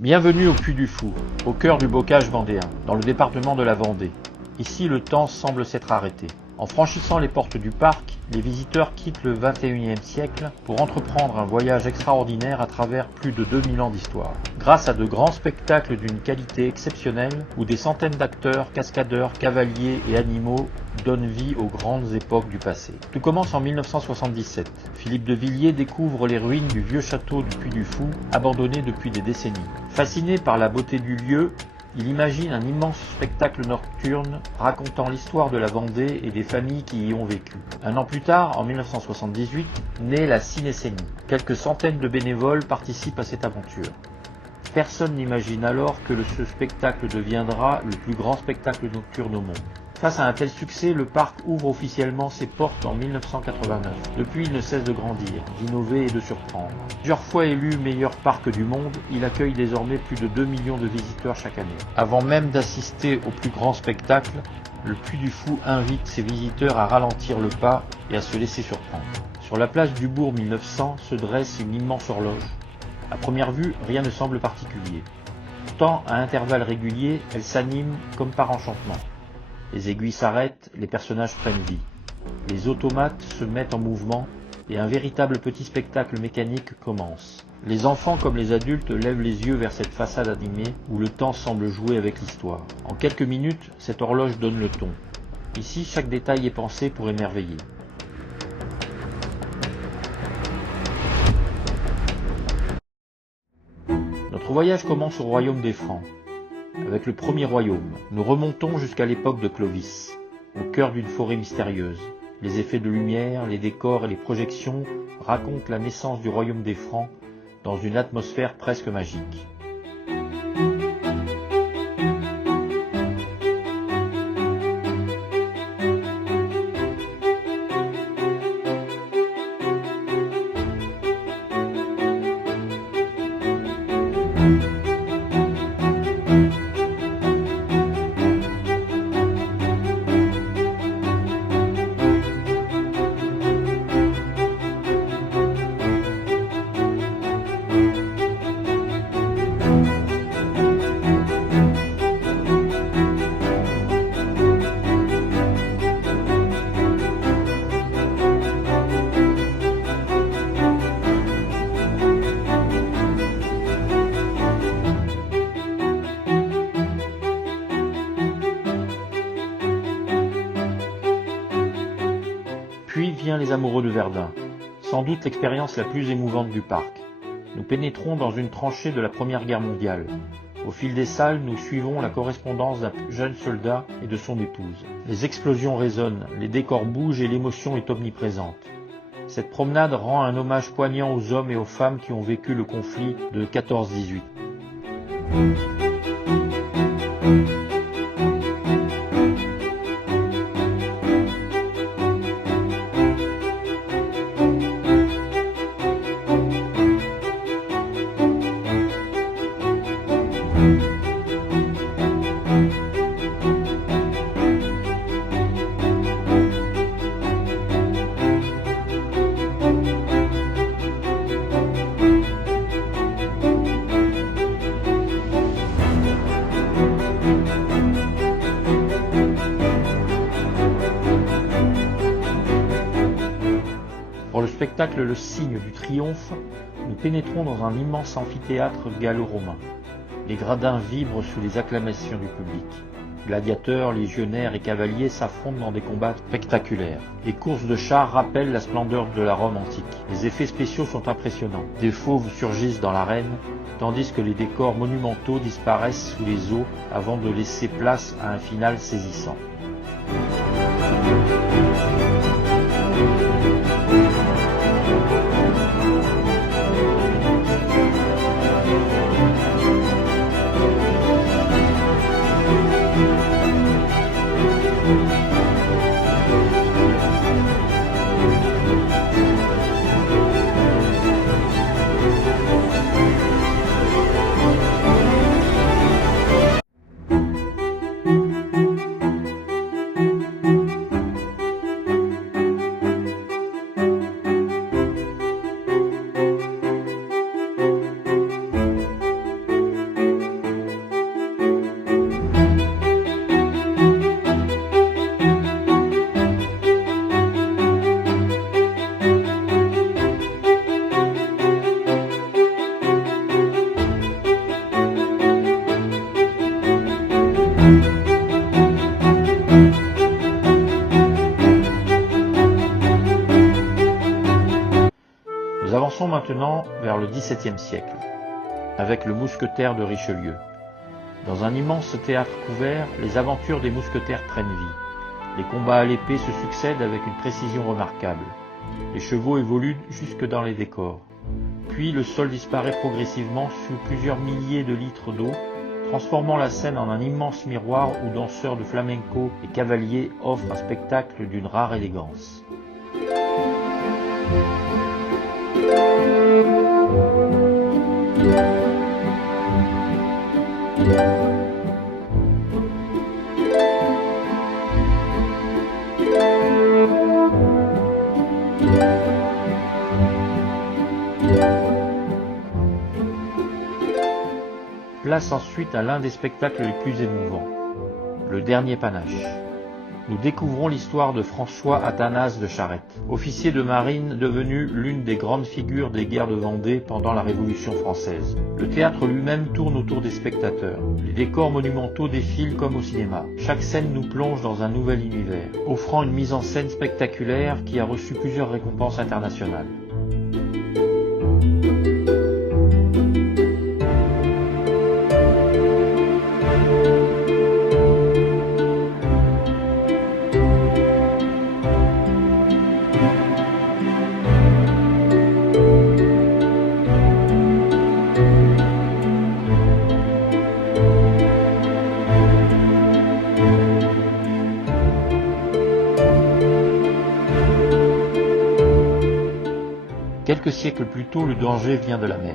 Bienvenue au Puy du Fou, au cœur du bocage vendéen, dans le département de la Vendée. Ici, le temps semble s'être arrêté. En franchissant les portes du parc, les visiteurs quittent le XXIe siècle pour entreprendre un voyage extraordinaire à travers plus de 2000 ans d'histoire. Grâce à de grands spectacles d'une qualité exceptionnelle, où des centaines d'acteurs, cascadeurs, cavaliers et animaux donnent vie aux grandes époques du passé. Tout commence en 1977. Philippe de Villiers découvre les ruines du vieux château du Puy du Fou, abandonné depuis des décennies. Fasciné par la beauté du lieu, il imagine un immense spectacle nocturne racontant l'histoire de la Vendée et des familles qui y ont vécu. Un an plus tard, en 1978, naît la Cinécénie. Quelques centaines de bénévoles participent à cette aventure. Personne n'imagine alors que ce spectacle deviendra le plus grand spectacle nocturne au monde. Face à un tel succès, le parc ouvre officiellement ses portes en 1989. Depuis, il ne cesse de grandir, d'innover et de surprendre. Plusieurs fois élu meilleur parc du monde, il accueille désormais plus de 2 millions de visiteurs chaque année. Avant même d'assister au plus grand spectacle, le Puy du Fou invite ses visiteurs à ralentir le pas et à se laisser surprendre. Sur la place du Bourg 1900 se dresse une immense horloge. À première vue, rien ne semble particulier. Pourtant, à intervalles réguliers, elle s'anime comme par enchantement. Les aiguilles s'arrêtent, les personnages prennent vie. Les automates se mettent en mouvement et un véritable petit spectacle mécanique commence. Les enfants comme les adultes lèvent les yeux vers cette façade animée où le temps semble jouer avec l'histoire. En quelques minutes, cette horloge donne le ton. Ici, chaque détail est pensé pour émerveiller. Notre voyage commence au royaume des Francs. Avec le premier royaume, nous remontons jusqu'à l'époque de Clovis, au cœur d'une forêt mystérieuse. Les effets de lumière, les décors et les projections racontent la naissance du royaume des Francs dans une atmosphère presque magique. Puis vient les amoureux de Verdun, sans doute l'expérience la plus émouvante du parc. Nous pénétrons dans une tranchée de la Première Guerre mondiale. Au fil des salles, nous suivons la correspondance d'un jeune soldat et de son épouse. Les explosions résonnent, les décors bougent et l'émotion est omniprésente. Cette promenade rend un hommage poignant aux hommes et aux femmes qui ont vécu le conflit de 14-18. Pour le spectacle Le Signe du Triomphe, nous pénétrons dans un immense amphithéâtre gallo-romain. Les gradins vibrent sous les acclamations du public. Gladiateurs, légionnaires et cavaliers s'affrontent dans des combats spectaculaires. Les courses de chars rappellent la splendeur de la Rome antique. Les effets spéciaux sont impressionnants. Des fauves surgissent dans l'arène, tandis que les décors monumentaux disparaissent sous les eaux avant de laisser place à un final saisissant. maintenant vers le XVIIe siècle, avec le mousquetaire de Richelieu. Dans un immense théâtre couvert, les aventures des mousquetaires prennent vie. Les combats à l'épée se succèdent avec une précision remarquable. Les chevaux évoluent jusque dans les décors. Puis le sol disparaît progressivement sous plusieurs milliers de litres d'eau, transformant la scène en un immense miroir où danseurs de flamenco et cavaliers offrent un spectacle d'une rare élégance. Place ensuite à l'un des spectacles les plus émouvants, le dernier panache. Nous découvrons l'histoire de François Athanase de Charette, officier de marine devenu l'une des grandes figures des guerres de Vendée pendant la Révolution française. Le théâtre lui-même tourne autour des spectateurs. Les décors monumentaux défilent comme au cinéma. Chaque scène nous plonge dans un nouvel univers, offrant une mise en scène spectaculaire qui a reçu plusieurs récompenses internationales. Quelques siècles plus tôt, le danger vient de la mer.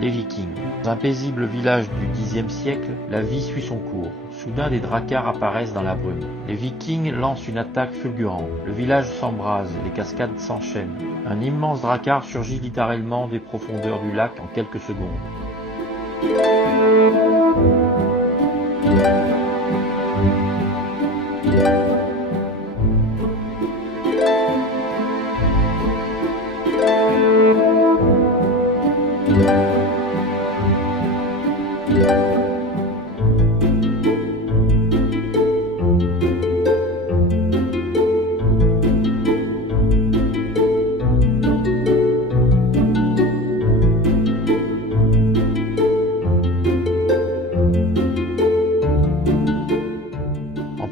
Les Vikings. Dans un paisible village du Xe siècle, la vie suit son cours. Soudain, des dracars apparaissent dans la brume. Les Vikings lancent une attaque fulgurante. Le village s'embrase, les cascades s'enchaînent. Un immense drakkar surgit littéralement des profondeurs du lac en quelques secondes.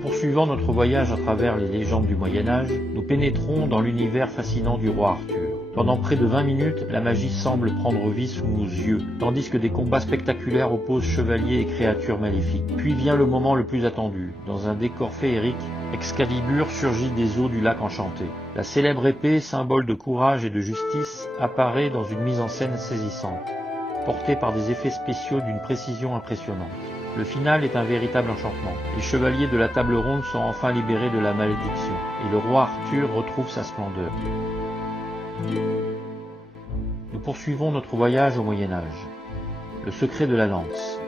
Poursuivant notre voyage à travers les légendes du Moyen-Âge, nous pénétrons dans l'univers fascinant du roi Arthur. Pendant près de 20 minutes, la magie semble prendre vie sous nos yeux, tandis que des combats spectaculaires opposent chevaliers et créatures maléfiques. Puis vient le moment le plus attendu. Dans un décor féerique, Excalibur surgit des eaux du lac enchanté. La célèbre épée, symbole de courage et de justice, apparaît dans une mise en scène saisissante, portée par des effets spéciaux d'une précision impressionnante. Le final est un véritable enchantement. Les chevaliers de la table ronde sont enfin libérés de la malédiction, et le roi Arthur retrouve sa splendeur. Nous poursuivons notre voyage au Moyen-Âge. Le secret de la lance.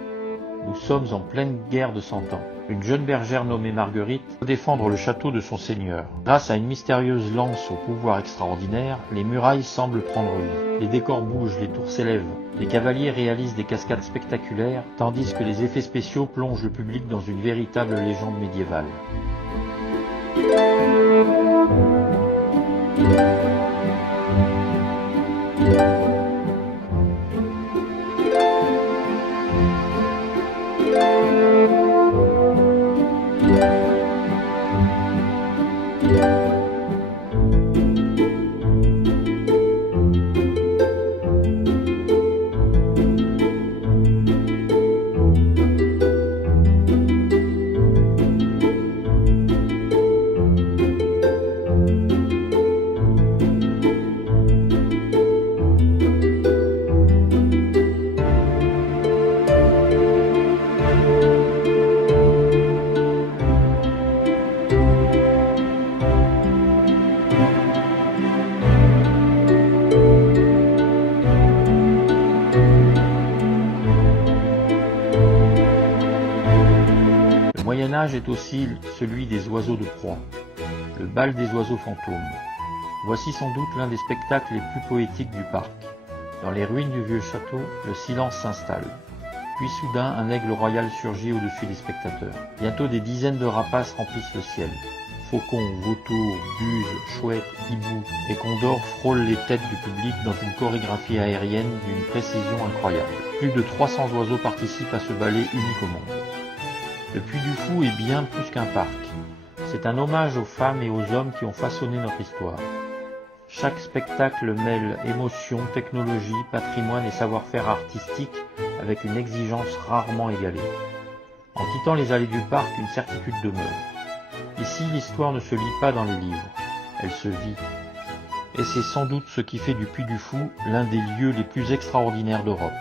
Nous sommes en pleine guerre de 100 ans. Une jeune bergère nommée Marguerite doit défendre le château de son seigneur. Grâce à une mystérieuse lance au pouvoir extraordinaire, les murailles semblent prendre vie. Les décors bougent, les tours s'élèvent. Les cavaliers réalisent des cascades spectaculaires, tandis que les effets spéciaux plongent le public dans une véritable légende médiévale. Le Moyen-Âge est aussi celui des oiseaux de proie, le bal des oiseaux fantômes. Voici sans doute l'un des spectacles les plus poétiques du parc. Dans les ruines du vieux château, le silence s'installe. Puis soudain, un aigle royal surgit au-dessus des spectateurs. Bientôt, des dizaines de rapaces remplissent le ciel. Faucons, vautours, buses, chouettes, hiboux et condors frôlent les têtes du public dans une chorégraphie aérienne d'une précision incroyable. Plus de 300 oiseaux participent à ce ballet unique au monde. Le Puy du Fou est bien plus qu'un parc. C'est un hommage aux femmes et aux hommes qui ont façonné notre histoire. Chaque spectacle mêle émotion, technologie, patrimoine et savoir-faire artistique avec une exigence rarement égalée. En quittant les allées du parc, une certitude demeure. Ici, l'histoire ne se lit pas dans les livres, elle se vit. Et c'est sans doute ce qui fait du Puy du Fou l'un des lieux les plus extraordinaires d'Europe.